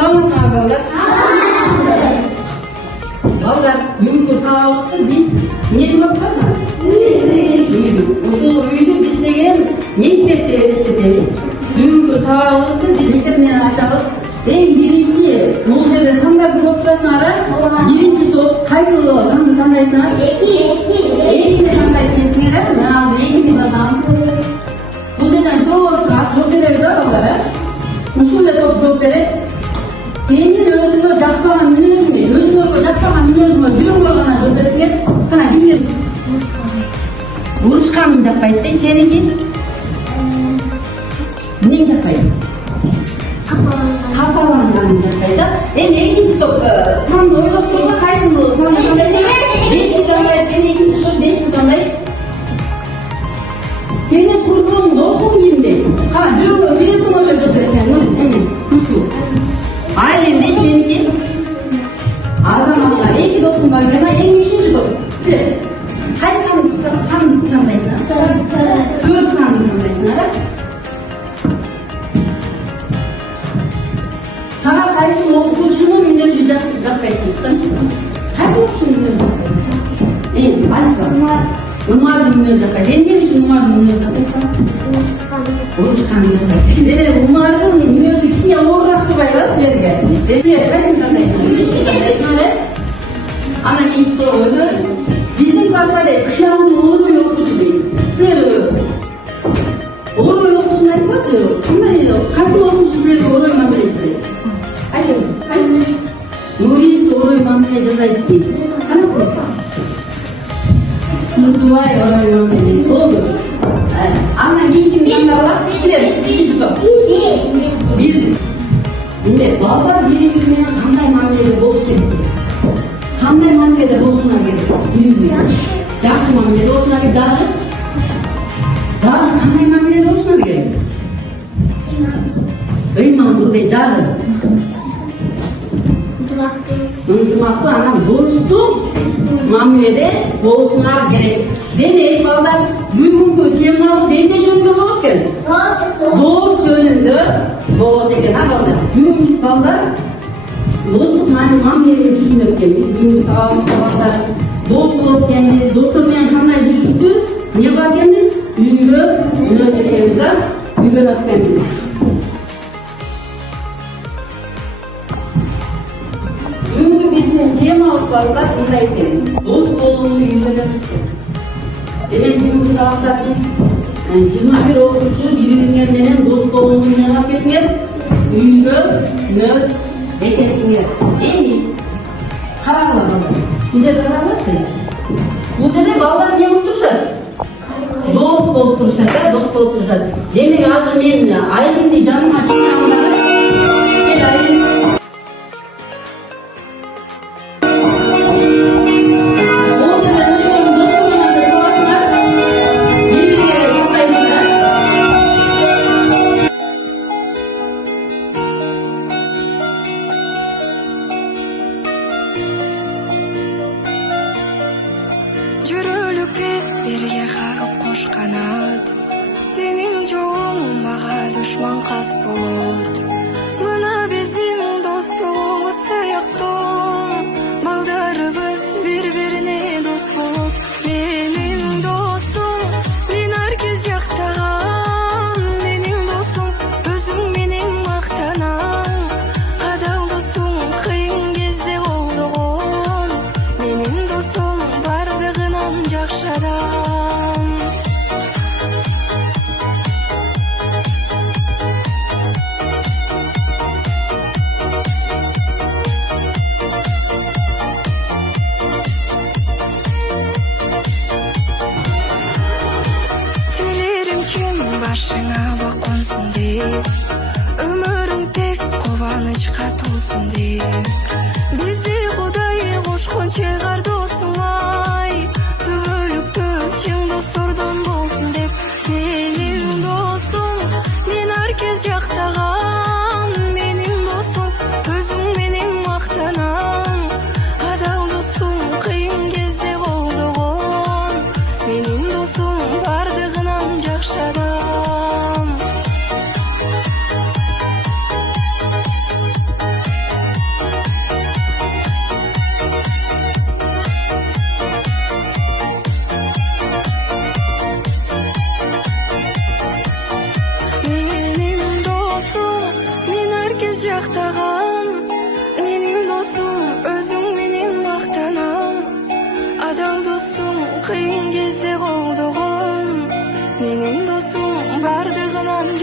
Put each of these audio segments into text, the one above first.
Саламатсызбы балдар? Балдар, бүгүнкү сабагыбызда биз эмне деп атасыздар? Ушул үйдү биз деген мектеп деп элестетебиз. Бүгүнкү сабагыбызды биз интернеттен ачабыз. Эң биринчи бул жерде сандарды көрүп турасыңар. Биринчи топ кайсы санды тандайсыңар? 2 тандай экенсиңер. Мына азыр 2 жазабыз. Бул жерден суроо жооп беребиз балдар. Ушундай топ жооп берет. Сенин өзүңө жакпаган мүнөзүңдү, өзүңөргө жакпаган мүнөзүңө бирөөгө гана жооп бересиңер. Кана кимге? Урушканым жакпайт дейт, сеники? Эмнең жакпайт? Капаланганым жакпайт да. Эми экинчи топ санды ойлоп турганда кайсын санды тандайсыңар? 5 тандайт, экинчи топ 5 тандайт. Сенин курбуң досуң ким дейт? Кана бирөөгө жооп бересиңер. Ай эмне сеники? Азаматка 2 досуң бар экен, эң үчүнчү топ. Силер кайсы санды тандайсыңар? 4 санды тандайсыңар. Сага кайсы окуучунун мүнөзү жакпайт дейсиң? Кайсы окуучунун мүнөзү жакпайт? Айса. Умардын мүнөзү жакпайт. Эмне үчүн Умардын мүнөзү жакпайт? Урушкан жакпайт. Силер Умардын мүнөзү кичине оорураак турбайбы силерге? Силер кайсын тандайсыңар? Ана кийинки суроо өтөбүз. Биздин класста кыялдын оорубай окуучу дейт. Силер оорубай окуучуну айтпачы. Кандай кайсы окуучу силерге оорубай мамиле жасайт? Айтыңыз. Нурис оорубай мамиле жасайт дейт. Канасы? Нурдубай оорубай мамиле. Болду. Ана кийинки жандарла силер үчүнчү топ. Бир. Демек, балдар бири-бири менен кандай мамиледе болуш керек? Кандай мамиледе болушуна керек? Бири-бири. Жакшы мамиледе болушуна керек. Дагы кандай мамиледе болушуна керек? Ыймандуу дейт дагы. Ынтымактуу, анан достук мамиледе болушуна керек. Демек, балдар, бүгүнкү темабыз эмне жөнүндө болот экен? Дос жөнүндө болот экен, балдар. Бүгүн биз балдар достук мамилени түшүнөт экенбиз. Бүгүнкү сабагыбызда балдар дос болот экенбиз, достор менен кандай жүрүштү, эмне кылат экенбиз? Үйрөнөт экенбиз, үйрөнөт экенбиз. Бүгүнкү биздин темабыз балдар мындай экен. Дос болууну үйрөнөбүз. Демек, бүгүнкү сабакта биз 21 окуучу бири-бириңер менен дос болууну үйрөнөп экенсиңер, үйрөнөт экенсиңер. Эми карагыла балдар. Бул жерде карагылачы. Бул жерде балдар эмне кылып турушат? Дос болуп турушат, дос болуп турушат. Демек, азыр мен Айринди жаныма чакырам дагы. Кел Айрин. Жүрөлүк биз бирге кагып кош канат, сенин жолуң мага душман кас болот. Мына биздин достугубуз сыяктуу, балдарыбыз бири-бирине дос болот. Менин досум, мен ар кез жактаган, менин досум, өзүң менен мактанам. Адал досуң кыйын кезде колдогон, менин досум бардыгынан жакшы адам. Тилерим чын башыңа бак консун деп, өмүрүң тек кубанычка толсун деп. Бизди Кудай кошкон чыгар досуң ай, түбөлүктө чың достордон болсун деп. Менин досум, мен ар кез жактаган, менин досум, өзүң менен мактанам. Адал досуң кыйын кезде колдогон, менин досум бардыгынан жакшы адам.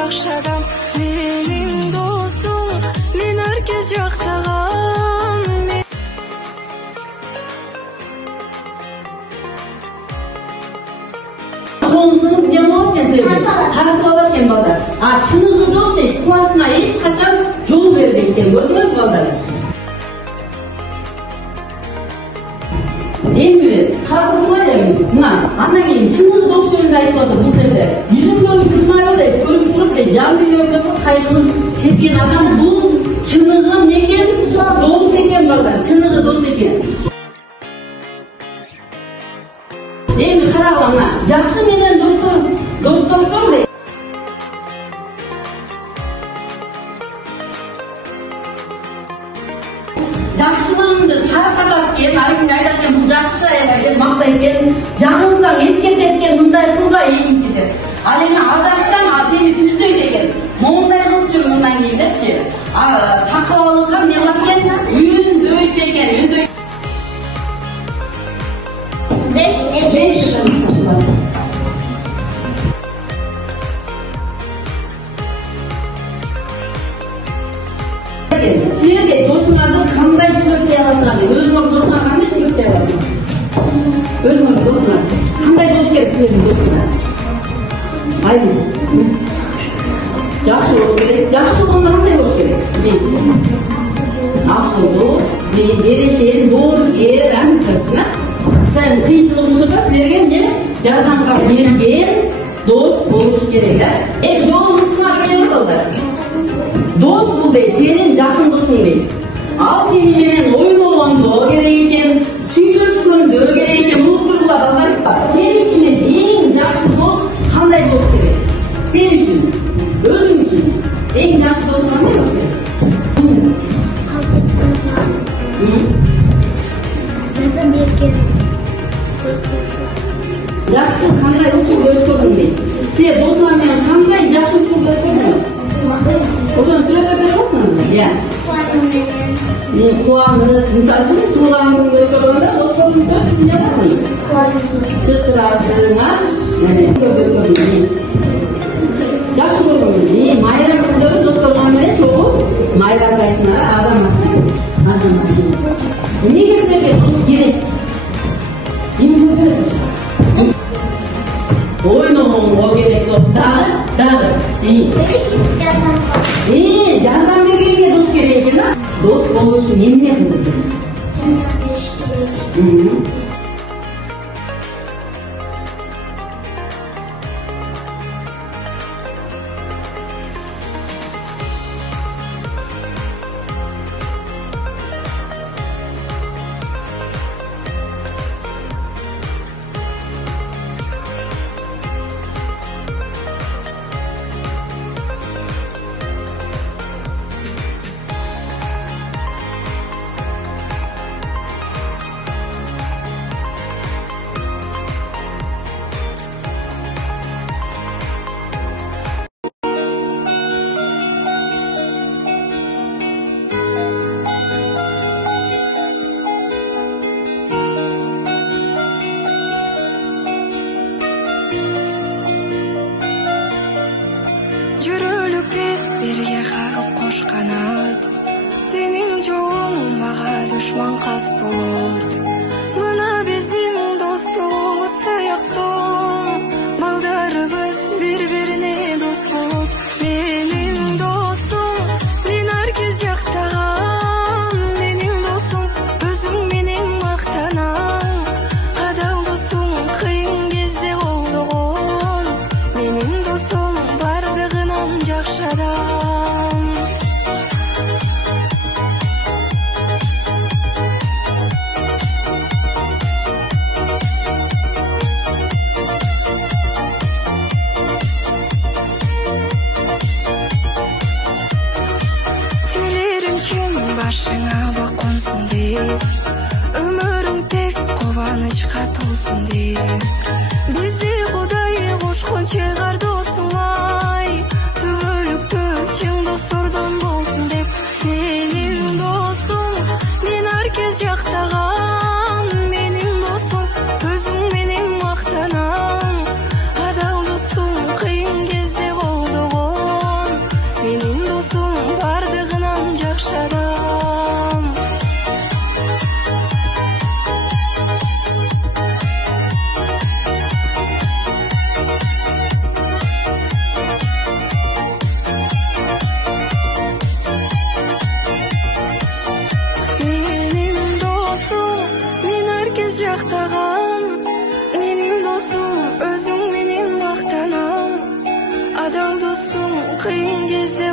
жакшы адам менин досум, мен herkes жактаган. Konusunu devam edelim. Tartışmalar ken balдар. Çınızı dost deyip kuasına hiç kaçan yol vermekten gördüler mi balдар? Endi qarqib buna andan keyin chiniq do'st yo'lida aytadi bu yerda. Yuzimga jilmaydi, ko'rib turibdi, jambi yo'lda qayg'uni sezgan odam bu chinig'i menga do'st ekan balдар, chinig'i do'st ekan. Endi qarag'ana, yaxshi mendan do'stlar жақсылығымды тарқатып кен, арқын айтатын бұл жақсы аяға мақтай кен, жаңылсаң ескертеткен мұндай қылға екіншіден. Ал еме адашсаң, сені түзей деген. Мұндай қылып жүр мұндан кейін депші. Тақылалыққа не қылып кен, үйін дөйт деген, үйін дөйт. 5 жыл. Sizlerge dostlarınızı qanday sürükley alasınlar deydi. Özünün dostuna qanday sürükley alasınlar? Özünün dostuna. Qanday dost gerek sizlerin dostuna? Aynen. Жақсы болу керек. Жақсы болғанда қандай болуш керек? Ақылдос, берешен, доргер, әміздірсің. Сен қиыншылық болса сіздерге не? Жардамға берген дос болуш керек. Жолыңызға келеді балдар. Дос бұл дейді, сенің жақын досың дейді. Ал сенімен ойнағанды керек екен, сөйлескенді керек екен, ұлттырғылар алдар па? Сен үшін ең жақсы дос қандай дос керек? Сен үшін, өзің үшін ең жақсы дос қандай дос керек? Жақсы қандай ұлттық өз көрдің дейді. Сен досыңмен қандай жақсы ұлттық өз көрдің? Ошоны сүрөткө бере аласыңбы? Иә. Кубанып, мисалы үчүн туулган өткөргөндө достордун сөзүн dinlей аласың. Шыктырасың, жакшы көргөнбүз. Майрам күндөрү достор менен чогуу майрамдайсыңар, адам үчүн. Эмнеге силерге дос керек? Эмне керек? Ойногонго керек дос дагы. Жардам бергенге дос керек экен, а? Дос болуу үчүн эмне кылуу керек? Birге қағып қош қанат, сенің жолың маға дұшман қас болот. Мына біздің достығымыз саяқтың, балдарыбыз бір-біріне дос болот. Менің досым, мен herkes жақтаған, менің досым, өзің менің мақтанам. Адал досым, қиын кезде қолдаған, менің досым бардығынан жақшы адам. Kıyın кезде